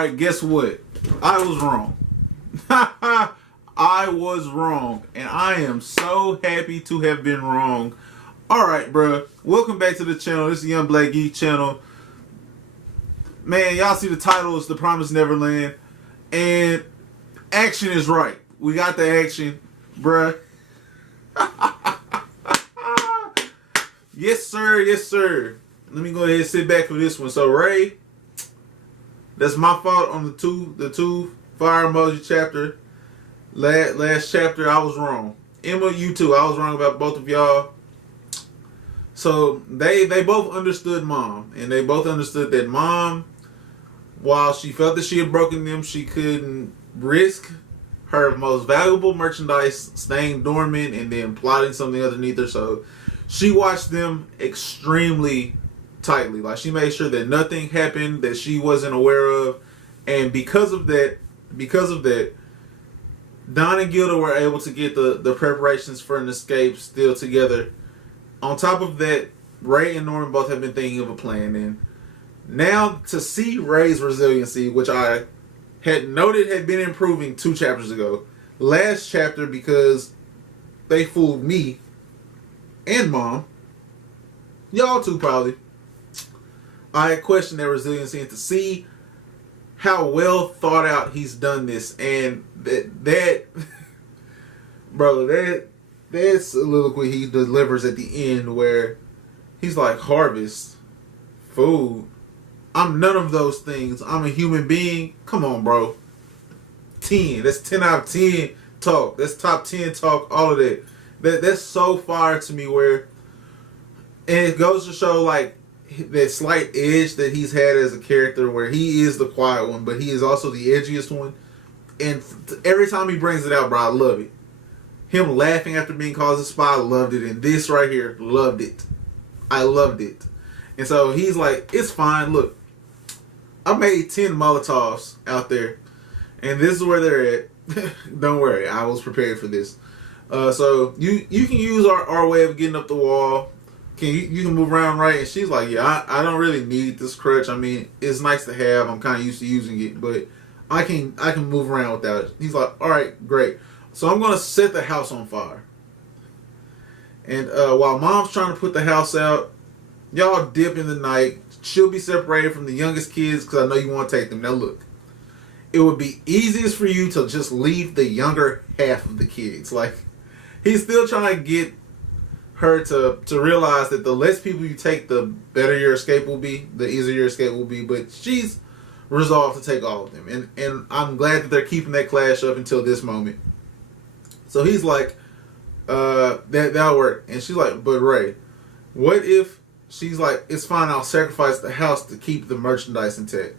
Alright, guess what? I was wrong. I was wrong. And I am so happy to have been wrong. Alright, bruh. Welcome back to the channel. This is the Young Black Geek channel. Man, y'all see the title. It's The Promised Neverland. And action is right. We got the action, bruh. Yes, sir. Yes, sir. Let me go ahead and sit back for this one. So, Ray, that's my fault on the two fire emoji chapter. Last chapter, I was wrong. Emma, you too. I was wrong about both of y'all. So, they both understood Mom. And they both understood that Mom, while she felt that she had broken them, she couldn't risk her most valuable merchandise staying dormant and then plotting something underneath her. So, she watched them extremely tightly. Like, she made sure that nothing happened that she wasn't aware of. And because of that, Don and Gilda were able to get the preparations for an escape still together. On top of that, Ray and Norman both have been thinking of a plan. And now to see Ray's resiliency, which I had noted had been improving 2 chapters ago. Last chapter, because they fooled me and Mom. Y'all too, probably. I had questioned their resiliency, and to see how well thought out he's done this, and that brother, that soliloquy he delivers at the end where he's like, harvest, food, I'm none of those things. I'm a human being. Come on, bro. 10. That's 10 out of 10 talk. That's top 10 talk. All of that. That's so fire to me. Where, and it goes to show like that slight edge that he's had as a character, where he is the quiet one, but he is also the edgiest one. And every time he brings it out, bro, I love it. Him laughing after being called a spy, loved it. And this right here, loved it. I loved it. And so he's like, it's fine. Look, I made 10 Molotovs out there, and this is where they're at. Don't worry, I was prepared for this. So you can use our way of getting up the wall. You can move around, right? And she's like, yeah, I don't really need this crutch. I mean, it's nice to have. I'm kind of used to using it, but I can move around without it. He's like, all right, great. So I'm gonna set the house on fire. And while Mom's trying to put the house out, y'all dip in the night. She'll be separated from the youngest kids because I know you want to take them. Now look, it would be easiest for you to just leave the younger half of the kids. Like, he's still trying to get her to realize that the less people you take, the better your escape will be, the easier your escape will be. But she's resolved to take all of them. And I'm glad that they're keeping that clash up until this moment. So he's like, that'll work. And she's like, but Ray, what if... She's like, it's fine, I'll sacrifice the house to keep the merchandise intact.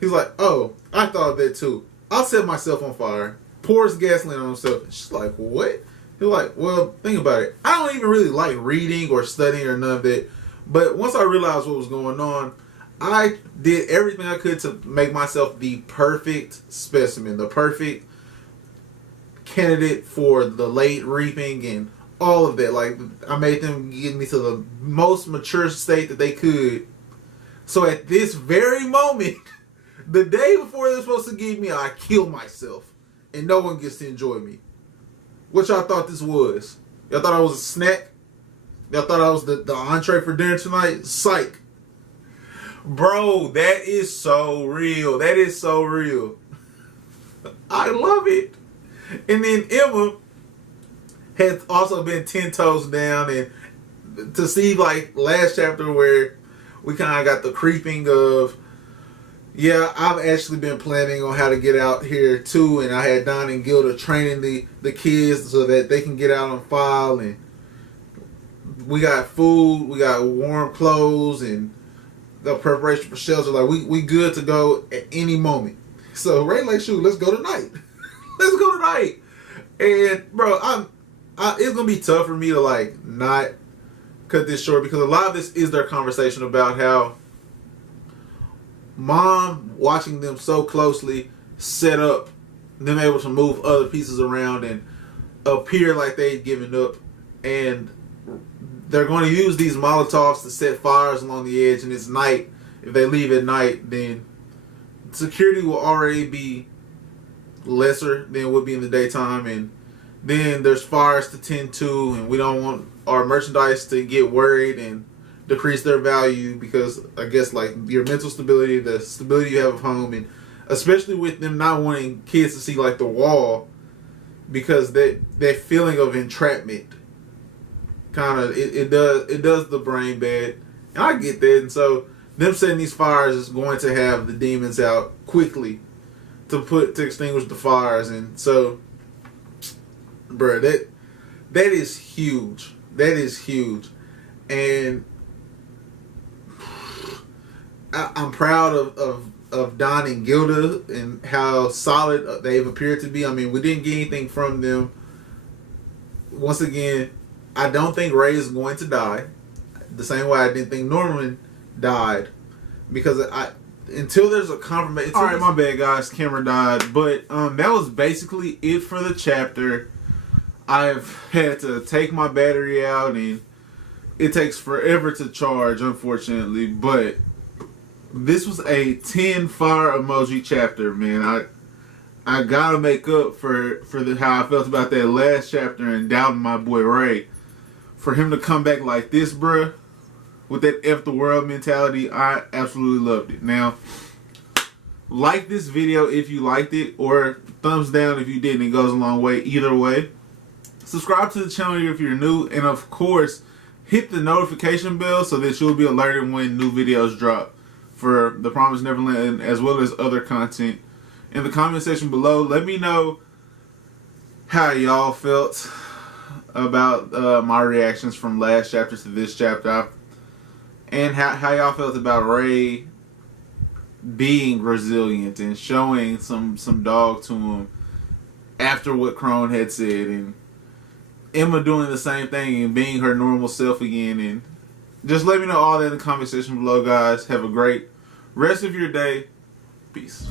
He's like, oh, I thought of that too. I'll set myself on fire. Pours gasoline on himself. She's like, what? He's like, well, think about it. I don't even really like reading or studying or none of that. But once I realized what was going on, I did everything I could to make myself the perfect specimen, the perfect candidate for the late reaping and all of that. Like, I made them get me to the most mature state that they could. So at this very moment, the day before they're supposed to give me, I kill myself. And no one gets to enjoy me. What y'all thought this was? Y'all thought I was a snack? Y'all thought I was the entree for dinner tonight? Psych. Bro, that is so real. That is so real. I love it. And then Emma had also been 10 toes down, and to see like last chapter where we kind of got the creeping of, yeah, I've actually been planning on how to get out here too, and I had Don and Gilda training the kids so that they can get out on file, and we got food, we got warm clothes, and the preparation for shelter. Like, we good to go at any moment. So Ray like, shoot, let's go tonight. Let's go tonight. And bro, it's gonna be tough for me to like not cut this short, because a lot of this is their conversation about how Mom, watching them so closely, set up them able to move other pieces around and appear like they'd given up, and they're going to use these Molotovs to set fires along the edge. And it's night. If they leave at night, then security will already be lesser than it would be in the daytime, and then there's fires to tend to, and we don't want our merchandise to get worried and decrease their value, because I guess like your mental stability, the stability you have at home, and especially with them not wanting kids to see like the wall, because that feeling of entrapment kind of it does the brain bad, and I get that. And so them setting these fires is going to have the demons out quickly to extinguish the fires. And so, bro, that is huge. That is huge, and I'm proud of Don and Gilda and how solid they've appeared to be. I mean, we didn't get anything from them. Once again, I don't think Ray is going to die. The same way I didn't think Norman died, because until there's a confirmation. All right, my bad, guys. Camera died, but that was basically it for the chapter. I've had to take my battery out, and it takes forever to charge, unfortunately. But this was a 10 fire emoji chapter, man. I gotta make up for how I felt about that last chapter and doubting my boy Ray. For him to come back like this, bruh, with that F the world mentality, I absolutely loved it. Now, like this video if you liked it, or thumbs down if you didn't. It goes a long way either way. Subscribe to the channel if you're new, and of course, hit the notification bell so that you'll be alerted when new videos drop for The Promised Neverland, as well as other content. In the comment section below, let me know how y'all felt about my reactions from last chapter to this chapter, and how y'all felt about Ray being resilient and showing some dog to him after what Crone had said, and Emma doing the same thing and being her normal self again. And just let me know all that in the comment section below, guys. Have a great rest of your day. Peace.